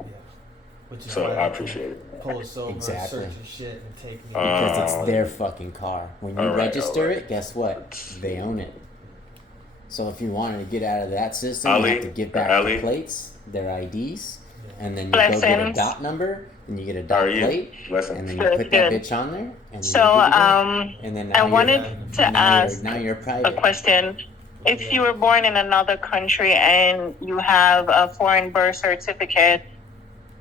Which is So why I they appreciate it. pull us over, Exactly. search your shit, and take me. Because Um, it's their fucking car. When you all right, register all right. it, guess what? They own it. So if you wanted to get out of that system, Ali, you have to give back Ali. the plates, their IDs, and then you go get a Blessings. dot number, and you get a How dot are you? plate, Blessings. and then you Good, put that good. bitch on there, and then So, you're good to go. And then now I you're, wanted to now ask you're, now you're a private. question. If you were born in another country and you have a foreign birth certificate,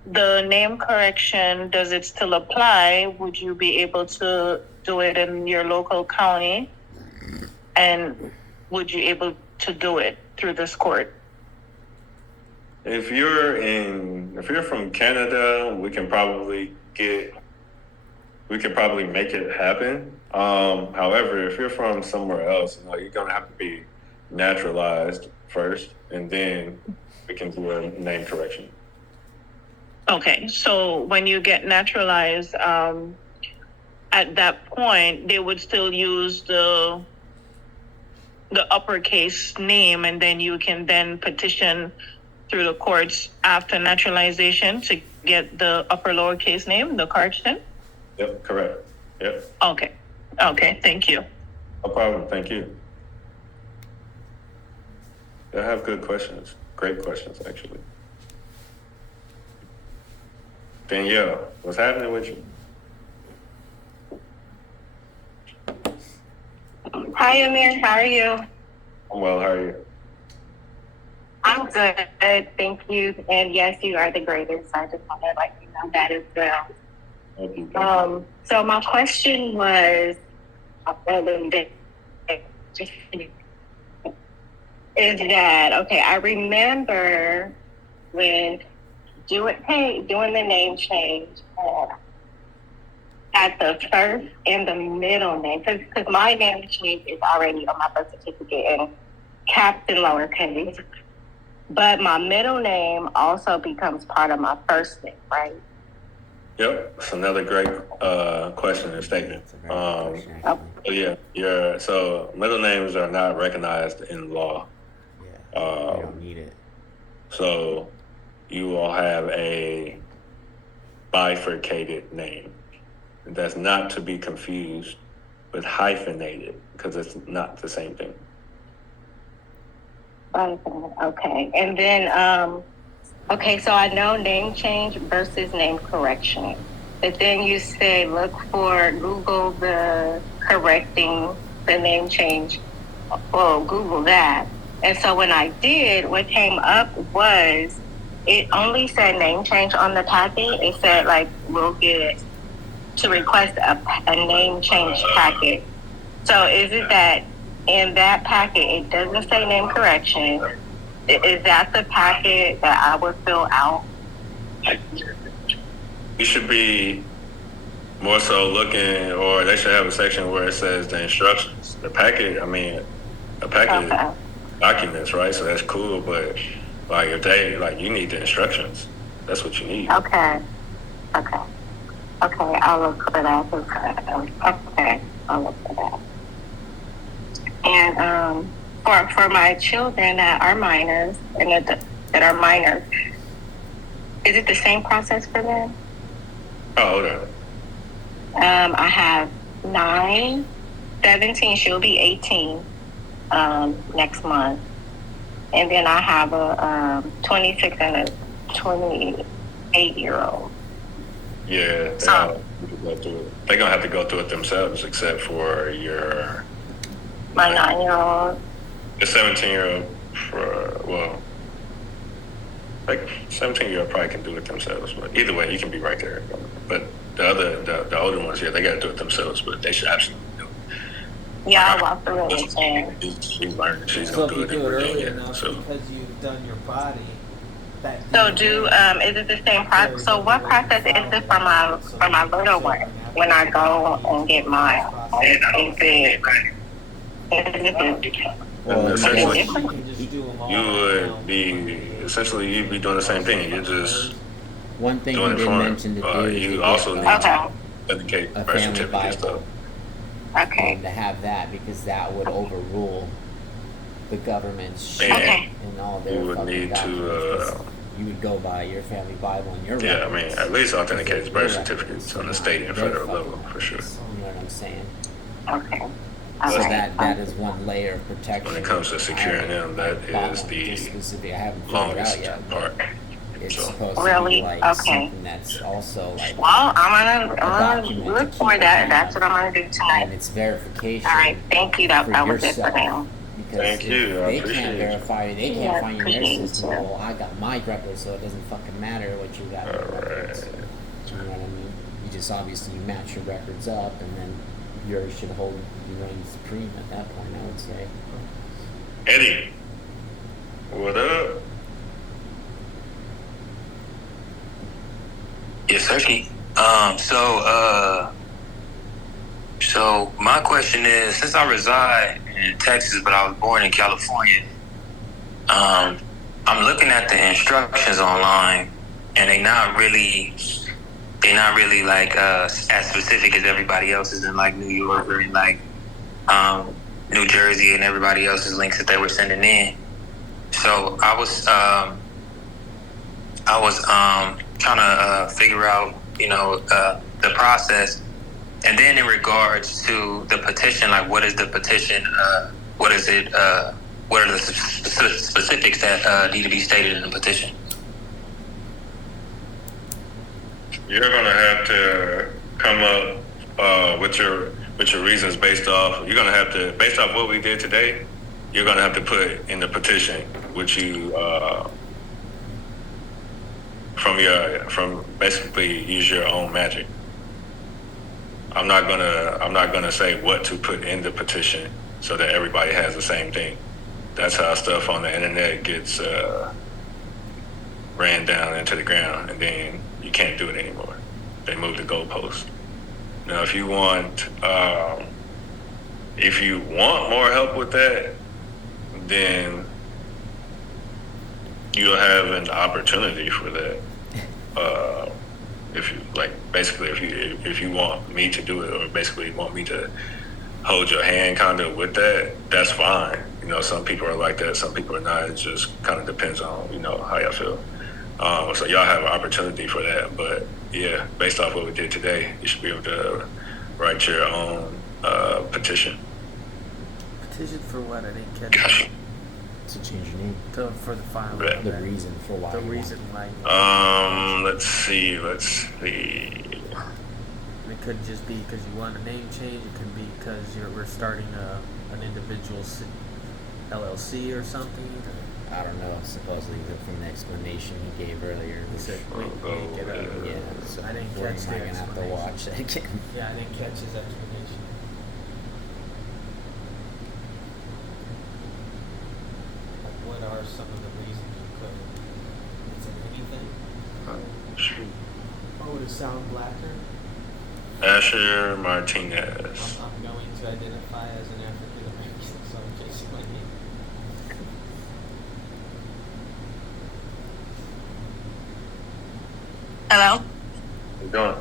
the name correction, does it still apply? Would you be able to do it in your local county? And would you able to do it through this court? If you're from Canada, we can probably make it happen. However, if you're from somewhere else, you're gonna have to be naturalized first, and then we can do a name correction. Okay, so when you get naturalized, at that point, they would still use the uppercase name, and then you can then petition through the courts after naturalization to get the upper lowercase name, the correction? Yep, correct. Yep. Okay, thank you. No problem. Thank you. I have good questions. Great questions, actually. Danielle, what's happening with you? Hi, Amir. How are you? I'm well. How are you? I'm good. Thank you. And yes, you are the greatest. I just want to let you know that as well. Thank you. So my question was, is that okay? I remember when doing the name change at the first and the middle name, because my name change is already on my birth certificate in caps and lowercase, but my middle name also becomes part of my first name, right? Yep, it's another great question and statement. That's a very good question, actually. So middle names are not recognized in law. Yeah, you don't need it. So you will have a bifurcated name. That's not to be confused with hyphenated, because it's not the same thing. Okay. And then, okay, so I know name change versus name correction. But then you say Google the correcting the name change. Well, Google that. And so when I did, what came up was it only said name change on the packet. It said, we'll get to request a name change packet. So is it that in that packet, it doesn't say name correction? Is that the packet that I would fill out? You should be more so looking, or they should have a section where it says the instructions. The packet, is documents, right? So that's cool, but if they, you need the instructions. That's what you need. Okay, I'll look for that. Okay, I'll look for that. And for my children that are minors is it the same process for them? Oh, hold on. I have 9, 17. She'll be 18 next month, and then I have a 26 and a 28-year-old. Yeah, they're gonna have to go through it themselves, except for my 9-year-old. The 17-year-old, 17-year-old probably can do it themselves. But either way, you can be right there. But the older ones, they got to do it themselves. But they should absolutely do it. Yeah, I'll walk through it. She's learning. She's So gonna if do you it do it in early Virginia. enough, So because you've done your body, that So DNA is it the same process? So what process is it for my little one when I go and get mine? Well, essentially, you can just do them all you'd be doing the same thing. You're just one thing doing you it did for mention to do is you to also get, need to authenticate a birth family certificate Bible. stuff. Okay. And to have that, because that would overrule the government's shit Okay. and all their You would fucking need to, documents, 'cause you would go by your family Bible and your Yeah, records. at least authenticate Your birth records, certificates on the not state and their federal fucking level, for sure. records, you know what I'm saying? Okay. So Okay. that is one layer of protection. When it comes to securing them, that I is the specific. I haven't figured it out longest yet. part. It's So supposed to be Really? like Okay. something that's also like, Well, I'm gonna document to look keep for an that. eye That's on. what I'm gonna do and tonight. it's verification All right, thank you. That for was it for yourself. now. Because Thank if you. I they appreciate can't you. verify it, they Yeah, can't find you in their appreciate you system. too. Well, I got my records, so it doesn't fucking matter what you got in your All records. right. You know what I mean? You just obviously you match your records up, and then yours should hold you reign supreme at that point. I would say. Eddie, what up? Yes, sir. So my question is, since I reside in Texas, but I was born in California, I'm looking at the instructions online, and they're not really like as specific as everybody else's in like New York or in like New Jersey and everybody else's links that they were sending in. So I was trying to figure out, the process. And then in regards to the petition, like what is the petition? What is it? What are the specifics that need to be stated in the petition? You're gonna have to come up with your reasons based off. You're gonna have to, based off what we did today, you're gonna have to put in the petition what you from basically use your own magic. I'm not gonna say what to put in the petition so that everybody has the same thing. That's how stuff on the internet gets ran down into the ground, and then you can't do it anymore. They move the goalpost. Now, if you want more help with that, then you'll have an opportunity for that. If you like, basically, if you want me to do it, or basically want me to hold your hand kind of with that, that's fine. Some people are like that, some people are not. It just kind of depends on how y'all feel. So y'all have an opportunity for that. But yeah, based off what we did today, you should be able to write your own petition. Petition for what? I didn't catch it. To change your name. For the file. Yeah. The reason for why. The you reason want why. Let's see. It could just be because you want a name change. It could be because we're starting an individual LLC or something. I don't know. Supposedly from the explanation he gave earlier. He said, wait, get up. Yeah. So I didn't we're catch not the gonna have to explanation. watch that again. Yeah, I didn't catch his explanation. Like, what are some of the reasons you could? Is it anything? What would it sound blacker? Asher Martinez. I'm going to identify as an African American, so I'm changing my name. Hello? How you doing?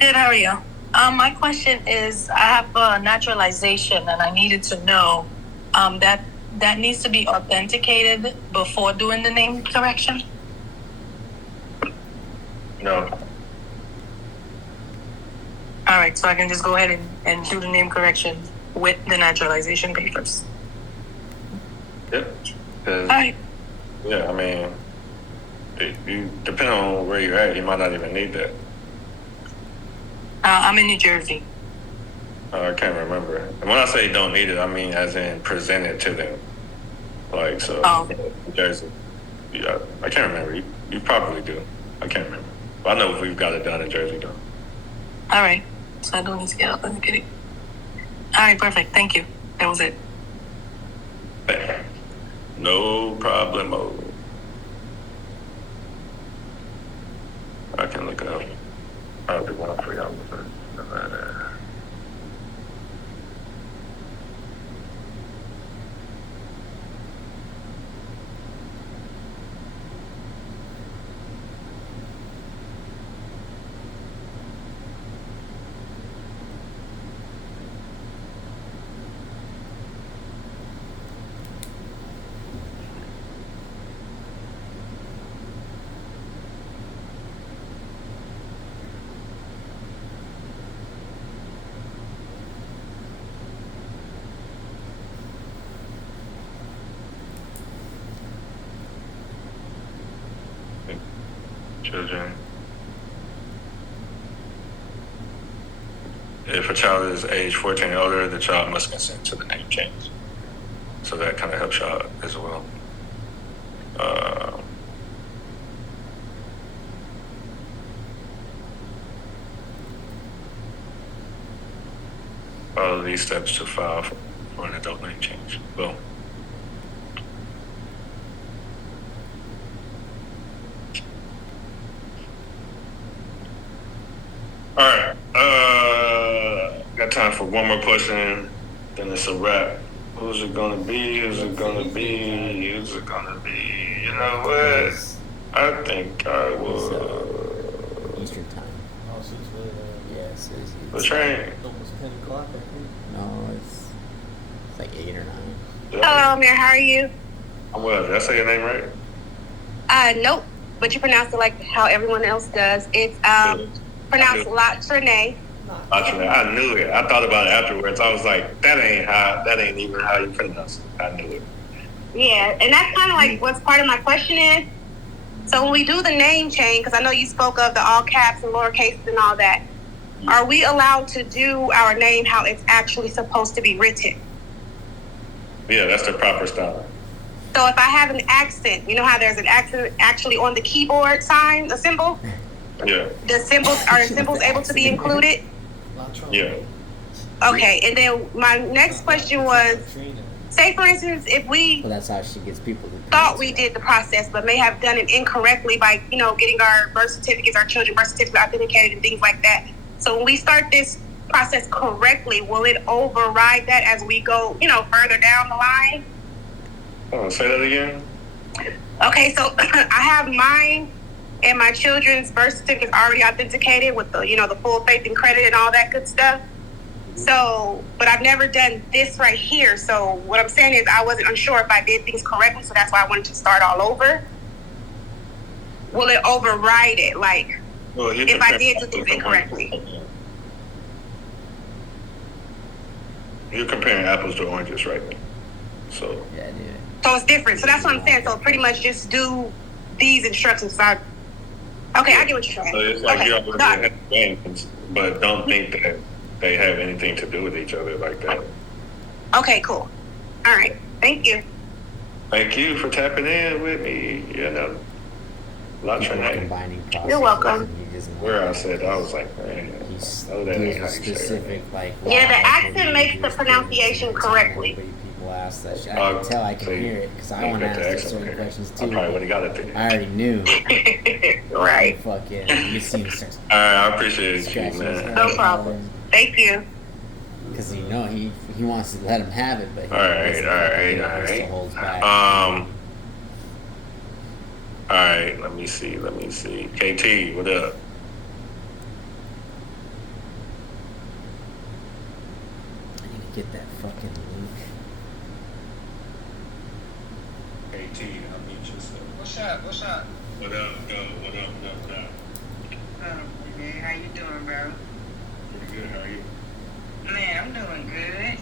Good, how are you? My question is, I have a naturalization and I needed to know that needs to be authenticated before doing the name correction. No. All right, so I can just go ahead and do the name correction with the naturalization papers. Yep. All right. Yeah, I mean, you depending on where you're at, you might not even need that. I'm in New Jersey. I can't remember. And when I say don't need it, I mean as in present it to them. Like, so, Oh. New Jersey. Yeah, I can't remember. You probably do. I can't remember. But I know if we've got it done in Jersey, though. All right, so I don't need to get authenticated. All right, perfect. Thank you. That was it. No problemo. I can look it up. I'll do one for y'all. children. If a child is age 14 or older, the child must consent to the name change. So that kind of helps you out as well. Follow these steps to file for an adult name change. Boom. All right. Got time for one more question. Then it's a wrap. Who's it gonna be? Who's it gonna be? Who's it gonna be? You know what? I think I will. Eastern time. Oh, so it's really Yes, The train. almost 10 o'clock, I think. no, it's like 8 or 9. Hello, Amir. How are you? I'm well. Did I say your name right? Nope. But you pronounce it like how everyone else does. It's pronounced Latrine. I knew it. I thought about it afterwards. I was like, that ain't even how you pronounce it. I knew it. Yeah, and that's kind of like what's part of my question is. So when we do the name change, because I know you spoke of the all caps and lower cases and all that, are we allowed to do our name how it's actually supposed to be written? Yeah, that's the proper style. So if I have an accent, you know how there's an accent actually on the keyboard sign, the symbol? Yeah. The symbols, are the symbols able to be included? Yeah. Okay, and then my next question was, say for instance, if we Well, that's how she gets people to thought we did the process, but may have done it incorrectly by, getting our birth certificates, our children's birth certificates authenticated and things like that. So when we start this process correctly, will it override that as we go, further down the line? Oh, say that again. Okay, so I have mine and my children's birth certificates already authenticated with the, the full faith and credit and all that good stuff. So, but I've never done this right here. So what I'm saying is I wasn't unsure if I did things correctly, so that's why I wanted to start all over. Will it override it? Like, Well, if I did do things incorrectly? You're comparing apples to oranges right now. So. Yeah, dude. So it's different. So that's what I'm saying. So pretty much just do these instructions. Okay, I get what you're saying. So it's like Okay. you already have names, but don't think that they have anything to do with each other like that. Okay, cool. All right. Thank you. Thank you for tapping in with me. Lots of night. Combining processes. You're welcome. and you just know Where I said, I was like, man, He's no, that ain't how you say specific, it. like. Yeah, the why accent you makes do the this pronunciation thing, correctly. People ask that shit. I can tell, I can see, hear it, because I you want to got the ask accent certain here. questions I too. probably would have got it there. I already knew. Right. Fucking, you seen All right, I appreciate you, scratching his man. head. No problem. Thank you. Because he wants to let him have it, but he All right, doesn't all fucking right, all still right. holds back. All right, let me see. KT, what up? I need to get that fucking link. KT, unmute yourself. What's up? What up? What up? How you doing, bro? Pretty good, how are you? Man, I'm doing good.